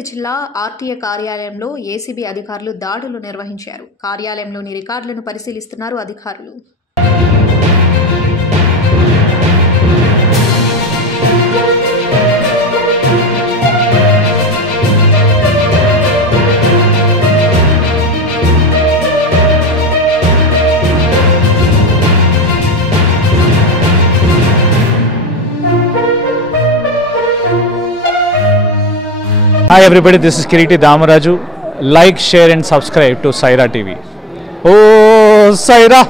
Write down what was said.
సూర్యాపేట జిల్లా ఆర్టీఏ కార్యాలయంలో ఏసీబీ అధికారులు దాడులు నిర్వహించారు. కార్యాలయంలోని రికార్డులను పరిశీలిస్తున్నారు అధికారులు. Hi everybody, this is Kiriti Damaraju. Like, share and subscribe to Saira TV. Oh, Saira!